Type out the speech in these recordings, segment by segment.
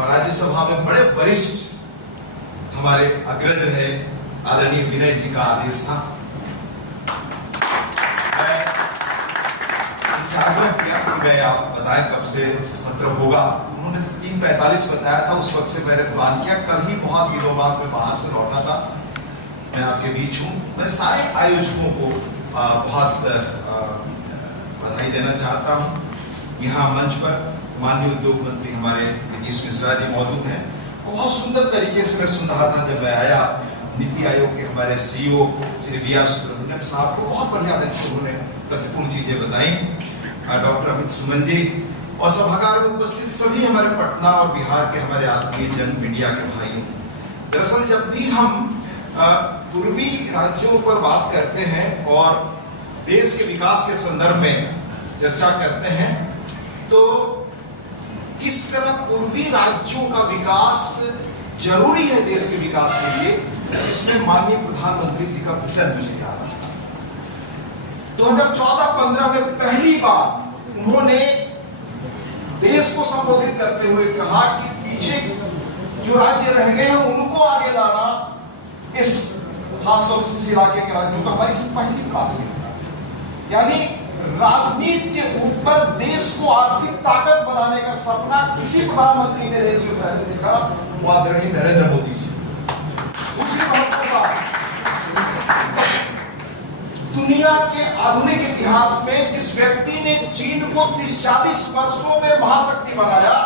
और राज्यसभा में बड़े वरिष्ठ हमारे अग्रज रहे आदरणीय विनय जी का आदेश था। मैं इनसे आग्रह किया कि मैं आपको बताया कब से सत्र होगा। उन्होंने 3:45 बताया था। उस वक्त से मैंने प्लान किया। कल ही बहुत दिनों बाद मैं बाहर से लौटा था। मैं आपके बीच हूँ। मैं सारे आयोजकों को बहुत बधाई देना चाहता हूँ। यहाँ मंच पर माननीय उद्योग मंत्री हमारे नीतीश मिश्रा जी मौजूद हैं। बहुत सुंदर तरीके से मैं सुन रहा था जब मैं आया। नीति आयोग के हमारे सीईओ श्री वी.आर. सुब्रमण्यम साहब को बहुत बढ़िया ढंग से उन्होंने तथ्यपूर्ण चीजें बताई। डॉक्टर अमित सुमन जी और सभागार में उपस्थित सभी हमारे पटना और बिहार के हमारे आत्मीय जन मीडिया के भाइयों। दरअसल जब भी हम पूर्वी राज्यों पर बात करते हैं और देश के विकास के संदर्भ में चर्चा करते हैं तो किस तरह पूर्वी राज्यों का विकास जरूरी है देश के विकास के लिए, इसमें माननीय प्रधानमंत्री जी का विजन मुझे याद आता है। 2014-15 में पहली बार उन्होंने देश को संबोधित करते हुए कहा कि पीछे जो राज्य रह गए हैं उनको आगे लाना इस खासतौर से इस इलाके के राज्यों का हमारी पहली प्राथमिकता। यानी राजनीति के ऊपर देश को आर्थिक ताकत बनाने का सपना किसी प्रधानमंत्री ने देश में पहले देखा, वो आदरणीय नरेंद्र मोदी जी। दूसरी महत्वपूर्ण दुनिया के आधुनिक इतिहास में जिस व्यक्ति ने चीन को 30-40 वर्षों में महाशक्ति बनाया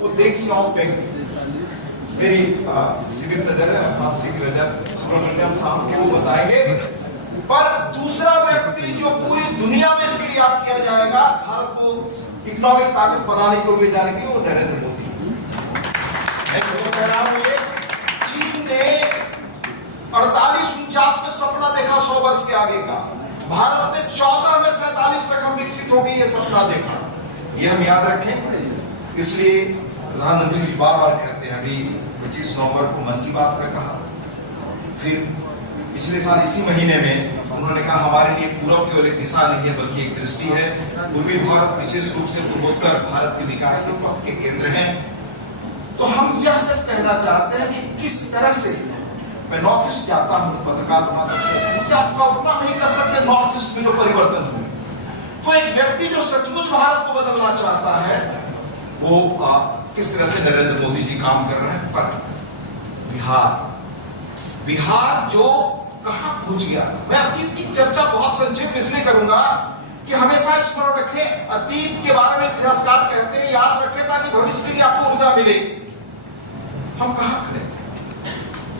वो देख सियाओपिंग। मेरी सीमित नजर है, शास्त्री की नजर सुब्रमण्यम साहब के वो बताएंगे। पर दूसरा व्यक्ति जो पूरी दुनिया में इसके लिए याद किया जाएगा भारत को इकोनॉमिक ताकत बनाने की ओर ले जाने के लिए, वो नरेंद्र मोदी। मैं कह रहा हूं चीन ने 48-49 में सपना देखा 100 वर्ष के आगे का। भारत ने 14 में 47 तक हम विकसित हो गए ये सपना देखा। ये हम याद रखें। इसलिए प्रधानमंत्री जी बार-बार कहते हैं। अभी 25 नवंबर को मन की बात में कहा, फिर पिछले साल इसी महीने में उन्होंने कहा हमारे लिए पूर्व केवल एक दिशा नहीं है बल्कि एक दृष्टि है। पूर्वी भारत विशेष रूप से पूर्वोत्तर भारत के विकास के पथ के केंद्र हैं। तो हम यह सब कहना चाहते हैं कि किस तरह से मैं नॉर्थ ईस्ट जाता हूं पत्रकार बनाते आप कल्पना नहीं कर सकते नॉर्थ ईस्ट में जो परिवर्तन हुए। तो एक व्यक्ति जो सचमुच भारत को बदलना चाहता है वो किस तरह से नरेंद्र मोदी जी काम कर रहे हैं। पर बिहार जो कहां पहुंच गया। मैं अतीत की चर्चा बहुत संक्षेप में इसलिए करूंगा कि हमेशा स्मरण रखें अतीत के बारे में इतिहासकार कहते हैं याद रखें ताकि भविष्य के लिए आपको ऊर्जा मिले। हम कहां खड़े थे।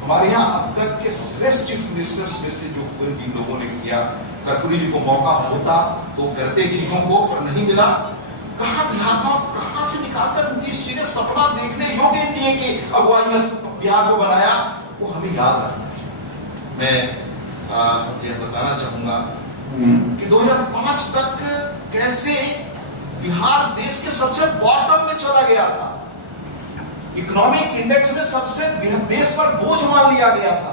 हमारे यहाँ अब तक के श्रेष्ठ चीफ मिनिस्टर्स में से जो जिन लोगों ने किया, कर्पूरी जी को मौका होता तो करते चीजों को, पर नहीं मिला। कहां बिहार था, कहां से निकालकर नीतीश जी ने सपना देखने योग्य एनडीए की अगुवाई में बिहार को बनाया, वो हमें याद रखना। मैं यह बताना चाहूंगा कि 2005 तक कैसे बिहार देश के सबसे बॉटम में चला गया था। इकोनॉमिक इंडेक्स में सबसे देश पर बोझ मान लिया गया था।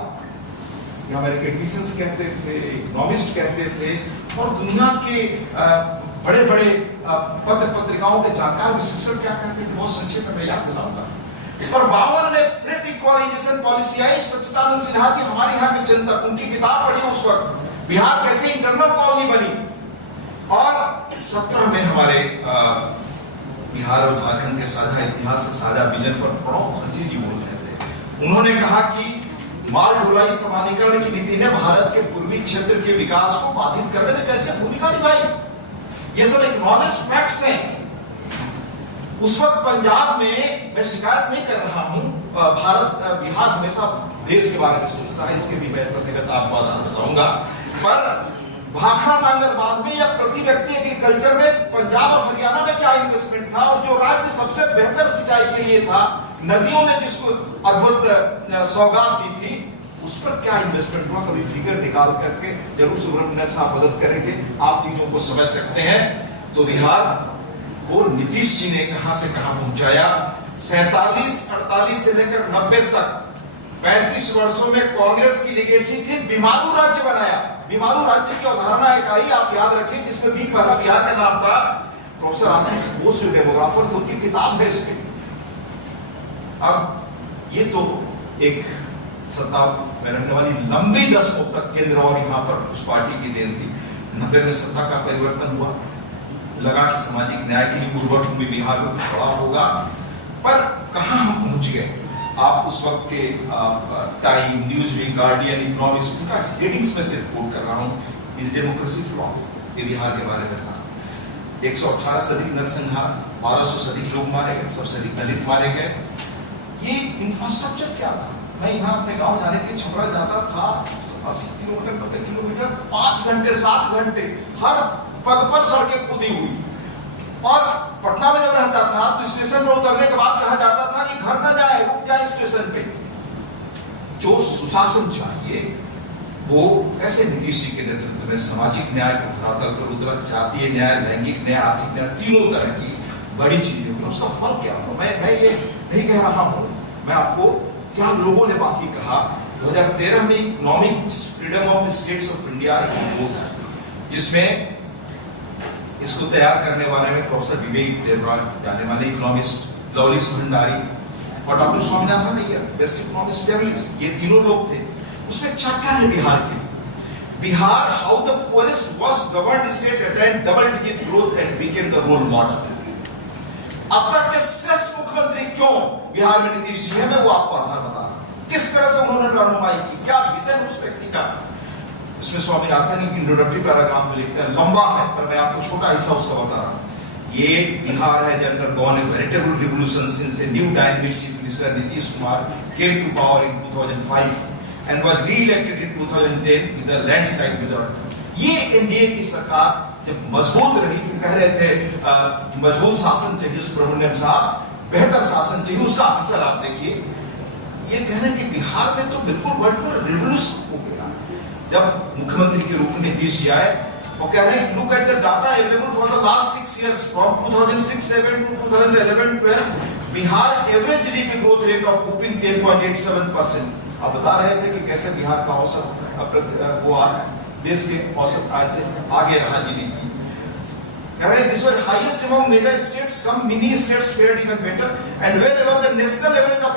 हमारे एकेडमिशियंस कहते थे, इकोनॉमिस्ट कहते थे और दुनिया के बड़े बड़े पत्र पत्रिकाओं के जानकार विशेषज्ञ क्या कहते थे, बहुत संक्षेप में याद दिलाऊंगा। पर 52 में फ्रेट इक्वालाइजेशन पॉलिसी आई। सच्चिदानंद सिन्हा जी हमारे यहाँ के चिंतक, उनकी किताब पढ़ी उस वक्त बिहार कैसे इंटरनल कॉलोनी बनी। और 17 में हमारे बिहार और झारखंड के साझा इतिहास से साझा विजन पर प्रणब मुखर्जी जी बोल रहे थे। उन्होंने कहा कि माल ढुलाई समानीकरण की नीति ने भारत के पूर्वी क्षेत्र के विकास को बाधित करने में कैसे भूमिका निभाई। ये सब एक्नॉलेज्ड फैक्ट्स हैं। उस वक्त पंजाब में मैं शिकायत नहीं कर रहा हूं, बिहार हमेशा देश के बारे में सोचता है, इसके भी मैं व्यक्तिगत आपको आधार बताऊंगा। पर भाखड़ा नांगल बांध में या प्रति व्यक्ति एग्रीकल्चर में पंजाब और हरियाणा में क्या इन्वेस्टमेंट था, और जो राज्य सबसे बेहतर सिंचाई के लिए था, नदियों ने जिसको अद्भुत सौगात दी थी, उस पर क्या इन्वेस्टमेंट हुआ, कभी फिगर निकाल करके जरूर सुब्रमण्यम साहब मदद करेंगे, आप चीजों को समझ सकते हैं। तो बिहार को नीतीश जी ने कहां से कहां पहुंचाया। 47-48 से लेकर 90 तक 35 वर्षों में कांग्रेस की लेगेसी थी, बीमारू राज्य बनाया। बीमारू राज्य की अवधारणा एक आई, आप याद रखें, जिसमें भी पहला बिहार का नाम था। प्रोफेसर आशीष घोष जो डेमोग्राफर थे, उनकी किताब है इसमें। अब ये तो एक सत्ता में रहने वाली लंबी दशकों तक केंद्र और यहाँ पर उस पार्टी की देन थी। 90 में सत्ता का परिवर्तन हुआ, लगा कि सामाजिक न्याय के लिए उर्वर भूमि बिहार में कुछ बड़ा होगा, पर कहाँ हम पहुंच गए। आप उस वक्त के टाइम, न्यूज़वीक, गार्डियन, इकोनॉमिक्स, उनका हेडिंग्स में से रिपोर्ट कर रहा हूँ। इस डेमोक्रेसी फ्लॉ, ये बिहार के बारे में था। 118 से अधिक नरसंहार, 1200 से अधिक लोग मारे गए, सबसे अधिक दलित मारे गए। ये इंफ्रास्ट्रक्चर क्या था? मैं यहाँ अपने गांव जाने के लिए छपरा जाता था, 80 किलोमीटर, 90 किलोमीटर, 5 घंटे 7 घंटे हर पग पर सड़कें खुदी हुई। और पटना में जब रहता था तो स्टेशन पर उतरने के बाद कहा जाता था कि घर न जाए, रुक जाए स्टेशन पे। जो सुशासन चाहिए वो कैसे नीतीश जी के नेतृत्व में सामाजिक न्याय को धरातल पर उतरा, जातीय न्याय, लैंगिक न्याय, आर्थिक न्याय, तीनों तरह की बड़ी चीजें हुई। उसका फल क्या हुआ? मैं ये नहीं कह रहा हूं, मैं आपको क्या लोगों ने बाकी कहा। 2013 में economic freedom of states of India एक रिपोर्ट है, जिसमें इसको तैयार करने वाले में प्रोफेसर विवेक देवराय, जाने वाले इकोनॉमिस्ट, लवलीस भंडारी और doctor Swaminathan Aiyar, best economist journalist, ये तीनों लोग थे। उसमें चैप्टर है बिहार के, Bihar how the poorest worst governed state attained double digit growth and became the role model. अब तक के श्रेष्ठ मुख्यमंत्री क्यों बिहार में नीतीश जी है, मैं वो आपको आधार बता रहा हूं। किस तरह से उन्होंने रहनुमाई की, क्या विजन उस व्यक्ति का। इसमें स्वामीनाथन इंट्रोडक्टरी पैराग्राफ में लिखते हैं, लंबा है पर मैं आपको छोटा हिस्सा उसका बता रहा हूं। ये बिहार है undergone a veritable revolution since a new dynamic chief minister Nitish Kumar came to power in 2005 and was re-elected in 2010 with a landslide majority. ये एनडीए की सरकार जब मजबूत रही, जो कह रहे थे मजबूत शासन चाहिए सुब्रमण्यम साहब, बेहतर शासन चाहिए, उसका असर आप देखिए। ये कह रहे हैं कि बिहार में तो बिल्कुल वर्टिकल रिवोल्यूशन हो गया। जब मुख्यमंत्री के रूप में नीतीश जी आए और कह रहे हैं look at the data available for the last 6 years from 2006-7 to 2011-12 Bihar average GDP growth rate of whopping 10.87%। आप बता रहे थे कि कैसे बिहार का औसत वो देश के औसत आय से आगे रहा जीडीपी। कह रहे this was highest among major states, some mini states fared even better and well above the national average of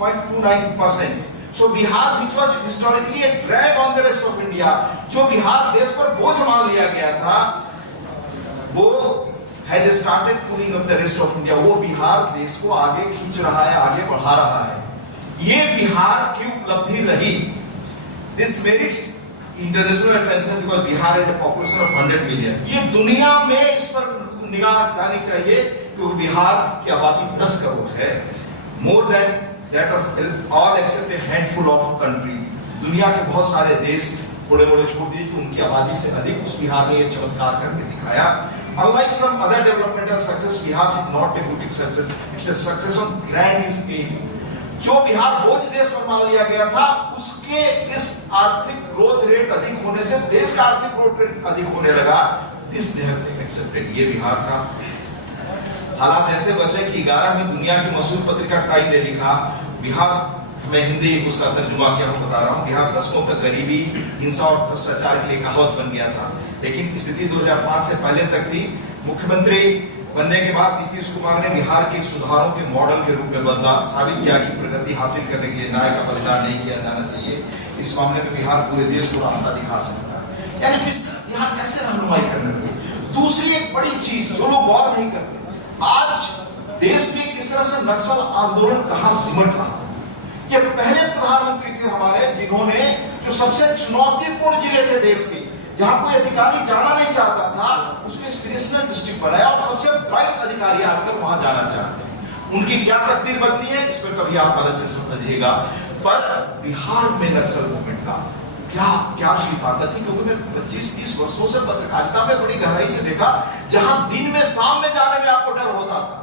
8.29%। So Bihar which was historically a drag on the rest of India, जो बिहार देश पर बोझ मान लिया गया था, वो has started pulling up the rest of India. वो बिहार देश को आगे खींच रहा है, आगे बढ़ा रहा है। ये बिहार की उपलब्धि रही। This merits international attention because Bihar है द पॉपुलेशन ऑफ 100 मिलियन। ये दुनिया में इस पर निगाह जानी चाहिए क्योंकि बिहार की आबादी 10 करोड़ है, more than that of all except A handful of countries. दुनिया के बहुत सारे देश थोड़े मोड़े छोड़ दीजिए तो उनकी आबादी से अधिक उस बिहार ने ये चमत्कार करके दिखाया। Unlike some other developmental success, Bihar is not a boutique success. It's a success on grand scale. जो बिहार बोझ देश पर मान लिया गया था, उसके इस आर्थिक ग्रोथ रेट अधिक होने से देश का आर्थिक ग्रोथ रेट अधिक होने लगा। This they have accepted. ये बिहार का हालात ऐसे बदले कि 11 में दुनिया की मशहूर पत्रिका टाइम ने लिखा, बिहार, मैं हिंदी उसका तर्जुमा क्या हूं बता रहा हूं, बिहार दशकों तक गरीबी, हिंसा और भ्रष्टाचार के लिए कहावत बन गया था। लेकिन स्थिति 2005 से पहले तक थी। मुख्यमंत्री बनने के बाद नीतीश कुमार ने बिहार के सुधारों के मॉडल के रूप में बदला, साबित किया कि प्रगति हासिल करने के लिए न्याय का बलिदान नहीं किया जाना चाहिए। इस मामले में बिहार पूरे देश को रास्ता दिखा सकता है। यानी बिहार कैसे रहनुमाई करने लगे। दूसरी एक बड़ी चीज जो लोग गौर नहीं करते, आज देश में किस तरह से नक्सल आंदोलन कहां सिमट रहा है। ये पहले प्रधानमंत्री थे हमारे जिन्होंने जो सबसे चुनौतीपूर्ण जिले थे देश के, जहां कोई अधिकारी जाना नहीं चाहता था, उसमें इंस्पिरेशनल डिस्ट्रिक्ट बनाया और सबसे ब्राइट अधिकारी आजकल वहां जाना चाहते हैं। उनकी क्या तकदीर बदली है इस पर कभी आप मदद से समझिएगा। पर बिहार में नक्सल मूवमेंट का क्या उसकी ताकत थी, क्योंकि मैं 25-30 वर्षों से पत्रकारिता में बड़ी गहराई से देखा, जहां दिन में शाम में जाने में आपको डर होता था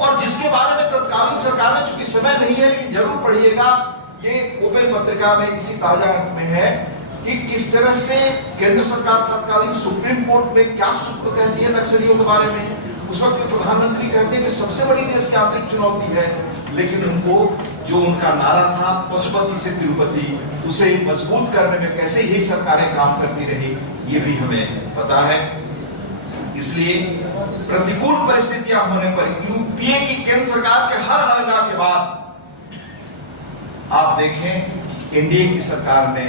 और जिसके बारे में तत्कालीन सरकार में, चूंकि समय नहीं है लेकिन जरूर पढ़िएगा, ये ओपन पत्रिका में किसी ताजा अंक में है कि किस तरह से केंद्र सरकार तत्कालीन सुप्रीम कोर्ट में क्या सूत्र कहती है नक्सलियों के बारे में। उस वक्त प्रधानमंत्री कहते हैं कि सबसे बड़ी देश की आंतरिक चुनौती है, लेकिन उनको जो उनका नारा था पशुपति से तिरुपति, उसे मजबूत करने में कैसे यही सरकारें काम करती रही, ये भी हमें पता है। इसलिए प्रतिकूल परिस्थितियां होने पर यूपीए की केंद्र सरकार के हर अलगा के बाद आप देखें एनडीए की सरकार ने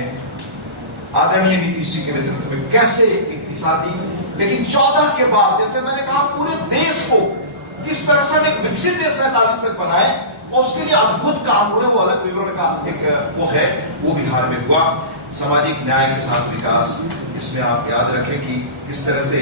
आदरणीय नीतीश जी के नेतृत्व में कैसे एक दिशा दी। लेकिन 14 के बाद, जैसे मैंने कहा, पूरे देश को किस तरह से हम एक विकसित देश 47 तक बनाए और उसके लिए अद्भुत काम हुए, वो अलग विवरण का एक वो है, वो बिहार में हुआ। सामाजिक न्याय के साथ विकास, इसमें आप याद रखें कि किस तरह से